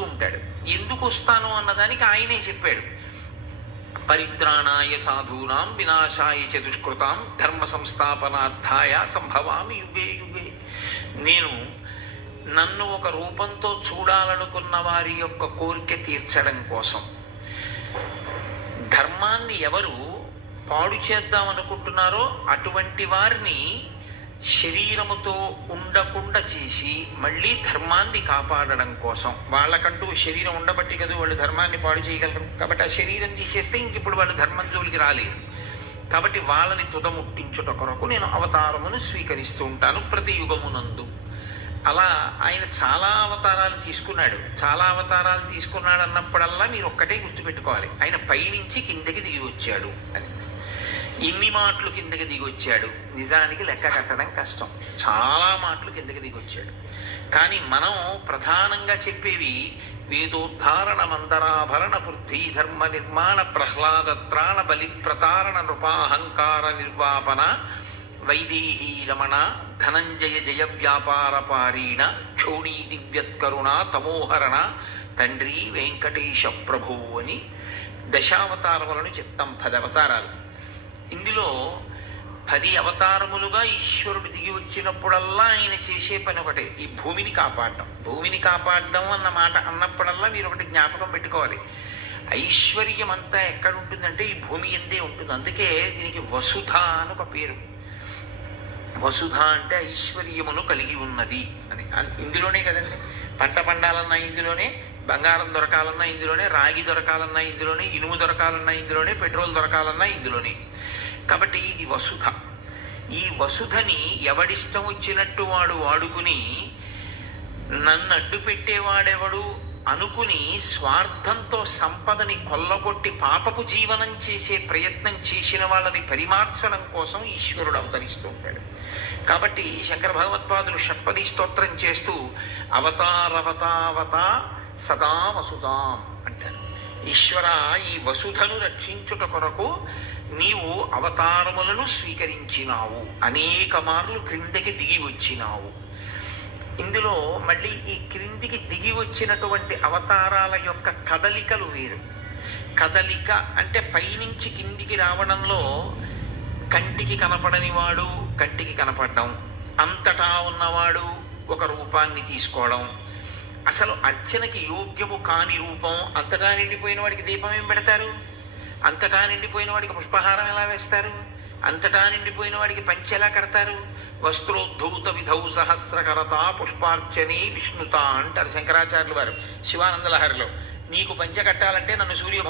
వస్తూ ఉంటాడు. ఎందుకు వస్తాను అన్నదానికి ఆయనే చెప్పాడు. పరిత్రాణాయ సాధూనాం వినాశాయ చ దుష్కృతాం ధర్మ సంస్థాపనార్థాయ సంభవామి యుగే యుగే. నేను నన్ను ఒక రూపంతో చూడాలనుకున్న వారి యొక్క కోరిక తీర్చడం కోసం, ధర్మాన్ని ఎవరు పాడు చేద్దామనుకుంటున్నారో అటువంటి వారిని శరీరముతో ఉండకుండా చేసి మళ్ళీ ధర్మాన్ని కాపాడడం కోసం, వాళ్ళకంటూ శరీరం ఉండబట్టి కదా వాళ్ళు ధర్మాన్ని పాడు చేయగలరు. కాబట్టి ఆ శరీరం తీసేస్తే ఇంక ఇప్పుడు వాళ్ళు ధర్మం జోలికి రాలేరు. కాబట్టి వాళ్ళని తుదముట్టించుట కొరకు నేను అవతారమును స్వీకరిస్తూ ఉంటాను ప్రతి యుగమునందు. అలా ఆయన చాలా అవతారాలు తీసుకున్నాడు. చాలా అవతారాలు తీసుకున్నాడు అన్నప్పుడల్లా మీరు ఒక్కటే గుర్తుపెట్టుకోవాలి, ఆయన పైనుంచి కిందకి దిగి వచ్చాడు అని. ఇన్ని మాటలు కిందకి దిగి వచ్చాడు, నిజానికి లెక్క కట్టడం కష్టం. చాలా మాటలు కిందకి దిగి వచ్చాడు. కానీ మనం ప్రధానంగా చెప్పేవి వేదోద్ధారణ మందరాభరణ పృథ్వీ ధర్మ నిర్మాణ ప్రహ్లాదత్రాణ బలి ప్రతారణ నృపాహంకార నిర్వాపన వైదేహీ రమణ ధనంజయ జయ వ్యాపార పారీణ క్షోణీ దివ్యత్కరుణ తమోహరణ తండ్రి వెంకటేశ ప్రభు అని దశావతారములను చెప్తాం. 10 అవతారాలు. ఇందులో 10 అవతారములుగా ఈశ్వరుడు దిగి వచ్చినప్పుడల్లా ఆయన చేసే పని ఒకటే, ఈ భూమిని కాపాడడం. భూమిని కాపాడడం అన్న మాట అన్నప్పుడల్లా మీరు ఒకటి జ్ఞాపకం పెట్టుకోవాలి, ఐశ్వర్యం అంతా ఎక్కడ ఉంటుందంటే ఈ భూమి ఎందే ఉంటుంది. అందుకే దీనికి వసుధ అని ఒక పేరు. వసుధ అంటే ఐశ్వర్యమును కలిగి ఉన్నది అని. ఇందులోనే కదండి పంట పండాలన్నా ఇందులోనే, బంగారం దొరకాలన్నా ఇందులోనే, రాగి దొరకాలన్నా ఇందులోనే, ఇనుము దొరకాలన్నా ఇందులోనే, పెట్రోల్ దొరకాలన్నా ఇందులోనే. కాబట్టి ఇది వసుధ. ఈ వసుధని ఎవడిష్టం వచ్చినట్టు వాడు వాడుకుని నన్ను అడ్డు పెట్టేవాడెవడు అనుకుని స్వార్థంతో సంపదని కొల్లగొట్టి పాపపు జీవనం చేసే ప్రయత్నం చేసిన వాళ్ళని పరిమార్చడం కోసం ఈశ్వరుడు అవతరిస్తూ ఉంటాడు. కాబట్టి శంకర భగవత్పాదులు షట్పది స్తోత్రం చేస్తూ అవతారవతావత సదా వసుధాం అంటారు. ఈశ్వర, ఈ వసుధను రక్షించుట కొరకు నీవు అవతారములను స్వీకరించినావు, అనేక మార్లు క్రిందకి దిగి వచ్చినావు. ఇందులో మళ్ళీ ఈ క్రిందికి దిగి వచ్చినటువంటి అవతారాల యొక్క కదలికలు వేరు. కదలిక అంటే పైనుంచి కిందికి రావడంలో కంటికి కనపడని వాడు కంటికి కనపడడం, అంతటా ఉన్నవాడు ఒక రూపాన్ని తీసుకోవడం, అసలు అర్చనకి యోగ్యము కాని రూపం. అంతటా నిండిపోయిన వాడికి దీపం ఏం పెడతారు? అంతటా నిండిపోయిన వాడికి పుష్పహారం ఎలా వేస్తారు? అంతటా నిండిపోయిన వాడికి పంచె ఎలా కడతారు? వస్త్రోద్ధూత విధౌ సహస్రకరత పుష్పార్చనే విష్ణుత అంటారు శంకరాచార్యులు వారు శివానంద లహరిలో. నీకు పంచె కట్టాలంటే నన్ను సూర్య